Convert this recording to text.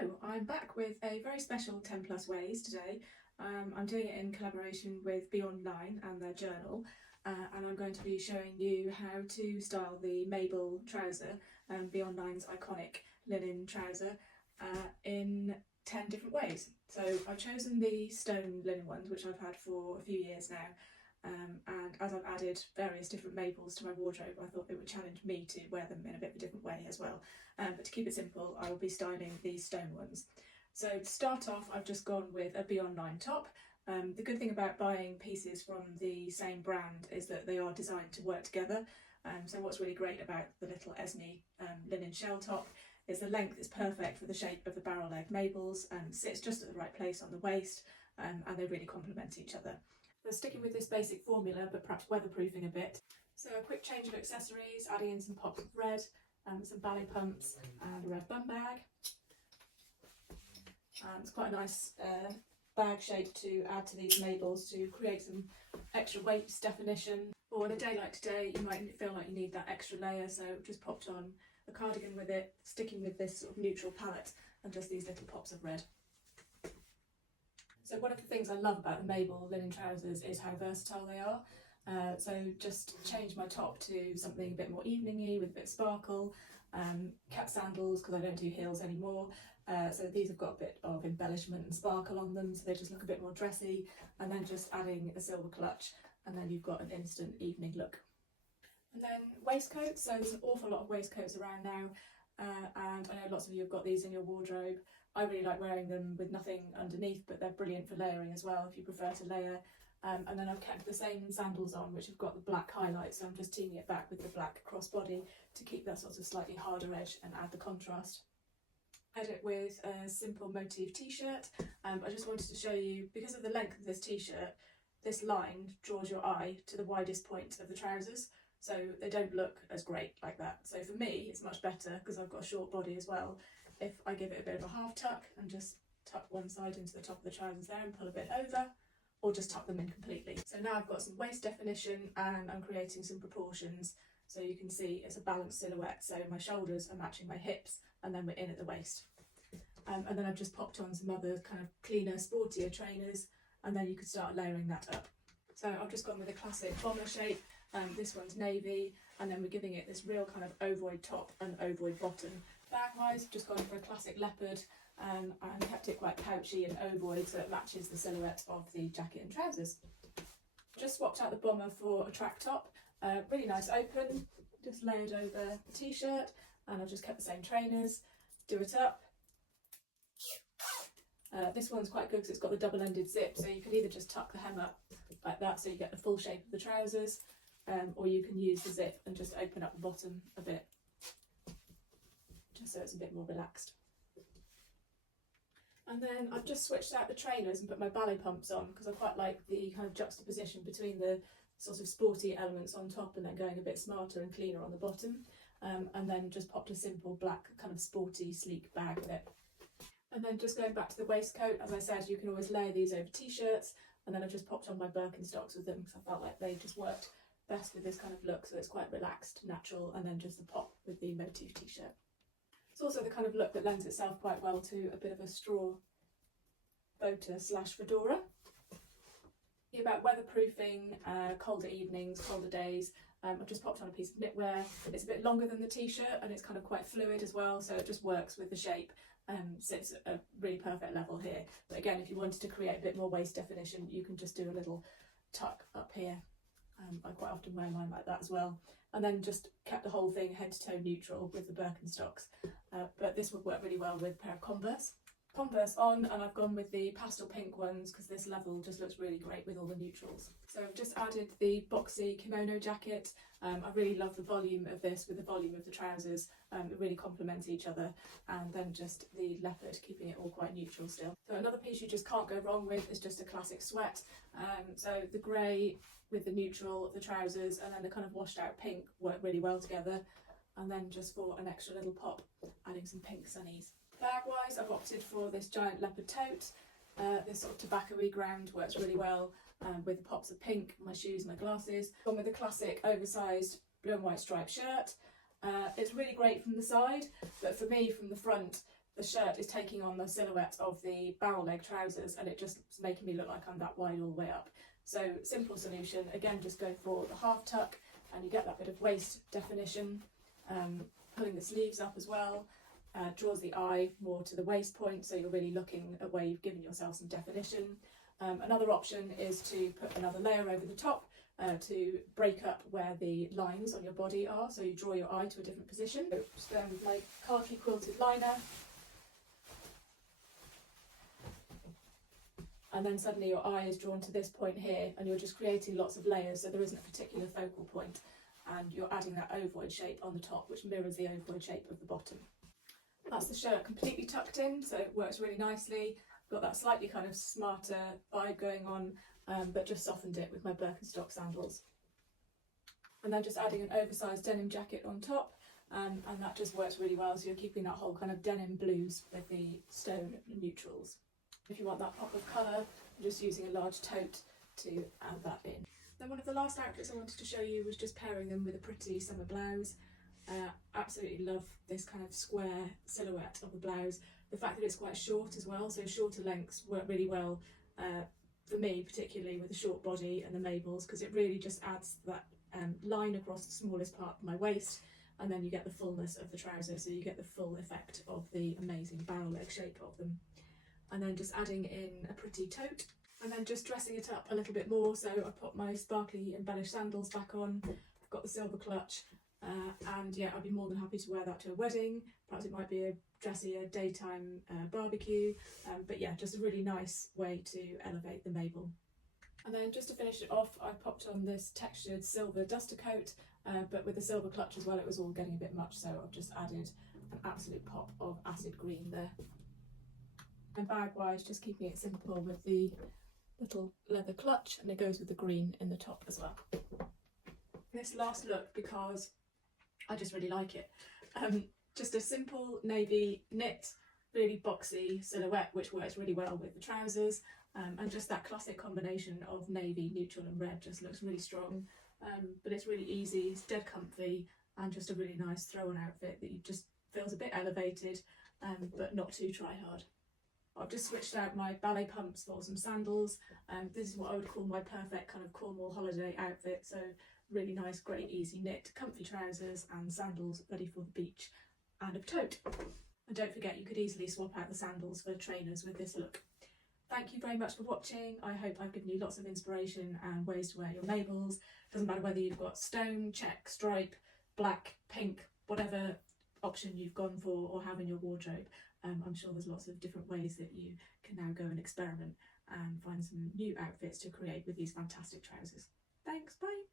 Hello, I'm back with a very special 10 plus ways today. I'm doing it in collaboration with Be Online and their journal, and I'm going to be showing you how to style the Mabel trouser, Be Online's iconic linen trouser, in 10 different ways. So I've chosen the stone linen ones, which I've had for a few years now, and as I've added various different Mabels to my wardrobe, I thought it would challenge me to wear them in a bit of a different way as well. But to keep it simple, I will be styling these stone ones. So to start off, I've just gone with a Be Online top. The good thing about buying pieces from the same brand is that they are designed to work together. So what's really great about the little Esme linen shell top is the length is perfect for the shape of the barrel leg Mabels and sits just at the right place on the waist, and they really complement each other. So sticking with this basic formula, but perhaps weatherproofing a bit. So a quick change of accessories, adding in some pops of red, some ballet pumps and a red bum bag. And it's quite a nice bag shape to add to these Mabels to create some extra waist definition. Or on a day like today, you might feel like you need that extra layer, so just popped on a cardigan with it, sticking with this sort of neutral palette and just these little pops of red. So one of the things I love about the Mabel linen trousers is how versatile they are. So just changed my top to something a bit more evening-y with a bit of sparkle. Kept sandals because I don't do heels anymore. So these have got a bit of embellishment and sparkle on them, so they just look a bit more dressy. And then just adding a silver clutch, and then you've got an instant evening look. And then waistcoats. So there's an awful lot of waistcoats around now, and I know lots of you have got these in your wardrobe. I really like wearing them with nothing underneath, but they're brilliant for layering as well if you prefer to layer. And then I've kept the same sandals on, which have got the black highlights, so I'm just teaming it back with the black crossbody to keep that sort of slightly harder edge and add the contrast. Edit with a simple motif t-shirt. I just wanted to show you, because of the length of this t-shirt, this line draws your eye to the widest point of the trousers, so they don't look as great like that. So for me, it's much better, because I've got a short body as well, if I give it a bit of a half tuck and just tuck one side into the top of the trousers there and pull a bit over, or just tuck them in completely. So now I've got some waist definition and I'm creating some proportions, so you can see it's a balanced silhouette, so my shoulders are matching my hips and then we're in at the waist. And then I've just popped on some other kind of cleaner, sportier trainers, and then you could start layering that up. So I've just gone with a classic bomber shape. This one's navy, and then we're giving it this real kind of ovoid top and ovoid bottom. Bag-wise, just gone for a classic leopard, and kept it quite pouchy and ovoid so it matches the silhouette of the jacket and trousers. Just swapped out the bomber for a track top, really nice open, just layered over the t-shirt, and I've just kept the same trainers. Do it up. This one's quite good because it's got the double-ended zip, so you could either just tuck the hem up like that so you get the full shape of the trousers, or you can use the zip and just open up the bottom a bit, just so it's a bit more relaxed. And then I've just switched out the trainers and put my ballet pumps on because I quite like the kind of juxtaposition between the sort of sporty elements on top and then going a bit smarter and cleaner on the bottom. And then just popped a simple black kind of sporty sleek bag with it. And then just going back to the waistcoat, as I said, you can always layer these over t-shirts, and then I've just popped on my Birkenstocks with them because I felt like they just worked best with this kind of look, so it's quite relaxed, natural, and then just the pop with the motif t-shirt. It's also the kind of look that lends itself quite well to a bit of a straw boater slash fedora. About weatherproofing, colder evenings, colder days. I've just popped on a piece of knitwear. It's a bit longer than the t-shirt and it's kind of quite fluid as well, so it just works with the shape. Sits at a really perfect level here. But again, if you wanted to create a bit more waist definition, you can just do a little tuck up here. I quite often wear mine like that as well. And then just kept the whole thing head to toe neutral with the Birkenstocks. But this would work really well with a pair of Converse. Converse on, and I've gone with the pastel pink ones because this level just looks really great with all the neutrals. So I've just added the boxy kimono jacket. I really love the volume of this with the volume of the trousers. It really complements each other, and then just the leopard, keeping it all quite neutral still. So another piece you just can't go wrong with is just a classic sweat. So the grey with the neutral, the trousers, and then the kind of washed out pink work really well together. And then just for an extra little pop, adding some pink sunnies. Bag-wise, I've opted for this giant leopard tote. This sort of tobacco-y ground works really well with the pops of pink, my shoes, my glasses. Gone with a classic oversized blue and white striped shirt. It's really great from the side, but for me from the front, the shirt is taking on the silhouette of the barrel leg trousers, and it just is making me look like I'm that wide all the way up. So simple solution, again, just go for the half tuck and you get that bit of waist definition. Pulling the sleeves up as well draws the eye more to the waist point, so you're really looking at where you've given yourself some definition. Another option is to put another layer over the top to break up where the lines on your body are, so you draw your eye to a different position. So just going with my khaki quilted liner, and then suddenly your eye is drawn to this point here, and you're just creating lots of layers, so there isn't a particular focal point, and you're adding that ovoid shape on the top, which mirrors the ovoid shape of the bottom. That's the shirt completely tucked in, so it works really nicely. Got that slightly kind of smarter vibe going on, but just softened it with my Birkenstock sandals. And then just adding an oversized denim jacket on top, and that just works really well, so you're keeping that whole kind of denim blues with the stone neutrals. If you want that pop of colour, I'm just using a large tote to add that in. Then one of the last outfits I wanted to show you was just pairing them with a pretty summer blouse. Absolutely love this kind of square silhouette of the blouse. The fact that it's quite short as well, so shorter lengths work really well for me, particularly with the short body and the Mabels, because it really just adds that line across the smallest part of my waist, and then you get the fullness of the trouser, so you get the full effect of the amazing barrel leg shape of them. And then just adding in a pretty tote, and then just dressing it up a little bit more. So I put my sparkly embellished sandals back on, I've got the silver clutch, and yeah, I'd be more than happy to wear that to a wedding. Perhaps it might be a dressier daytime barbecue, but yeah, just a really nice way to elevate the Mabel. And then just to finish it off, I popped on this textured silver duster coat, but with the silver clutch as well, it was all getting a bit much, so I've just added an absolute pop of acid green there. And bag wise, just keeping it simple with the little leather clutch, and it goes with the green in the top as well. This last look, because I just really like it, just a simple navy knit, really boxy silhouette, which works really well with the trousers, and just that classic combination of navy, neutral and red just looks really strong, but it's really easy, it's dead comfy, and just a really nice throw-on outfit that you just feels a bit elevated, but not too try hard. I've just switched out my ballet pumps for some sandals. This is what I would call my perfect kind of Cornwall holiday outfit. So really nice, great, easy knit, comfy trousers and sandals ready for the beach, and a tote. And don't forget, you could easily swap out the sandals for trainers with this look. Thank you very much for watching. I hope I've given you lots of inspiration and ways to wear your Mabels. Doesn't matter whether you've got stone, check, stripe, black, pink, whatever option you've gone for or have in your wardrobe. I'm sure there's lots of different ways that you can now go and experiment and find some new outfits to create with these fantastic trousers. Thanks, bye!